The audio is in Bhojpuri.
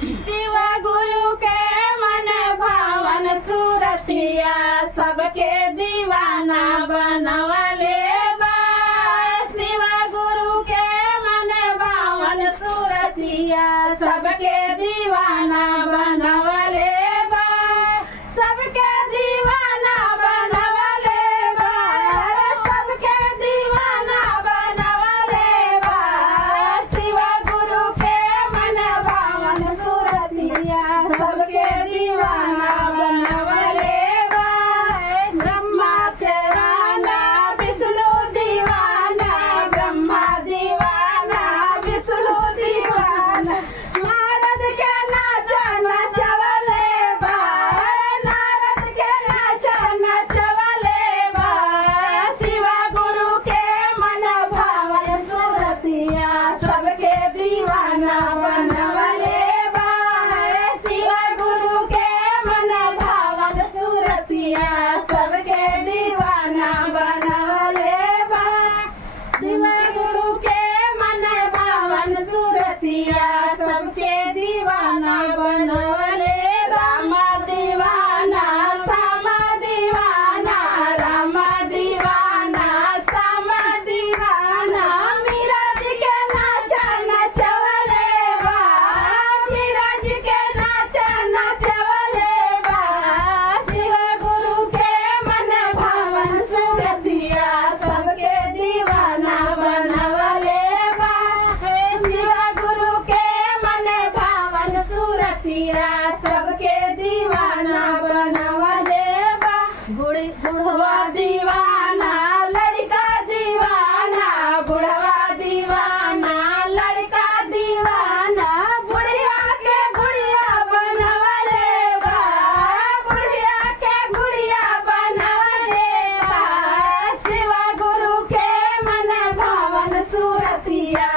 शिव गुरु के मन भावन सूरतिया सबके दीवाना बनवले बा। शिव गुरु के मन भावन सूरतिया सबके दीवाना बनवले बा। सबके दीवाना बनवले बा। सबके दीवाना बनवले बा। शिव गुरु के मन भावन सूरतिया सबके दीवाना बनवले बा। ब्रह्मा के राना विष्णु दीवाना, ब्रह्मा दीवाना विष्णु दीवाना। नारद के नाचा नचवले बा। नारद के नाचा नचवले बा। शिव गुरु के मन भावन सूरतिया सबके दीवाना बनवले बा। शिव गुरु के मन भावन सूरतिया सबके दीवाना बनवले बा। शिव गुरु के मन भावन सूरतिया सबके दीवाना बनवले। राम दीवाना श्याम दीवाना, राम दीवाना श्याम दीवाना। मीरा जी के नाचा नचवले बा। मीरा जी के नाचा नचवले बा। शिव गुरु के मन भावन सूरतिया सबके दीवाना बनवले बा। शिव गुरु के मन भावन सूरतिया सबके दीवाना बनवले बा। बुढ़वा दीवाना लड़का दीवाना, बुढ़वा दीवाना लड़का दीवाना। बुढ़िया के बुढ़िया बनवले बा। बुढ़िया के बुढ़िया बनवले बा। शिव गुरु के मन भावन सूरतिया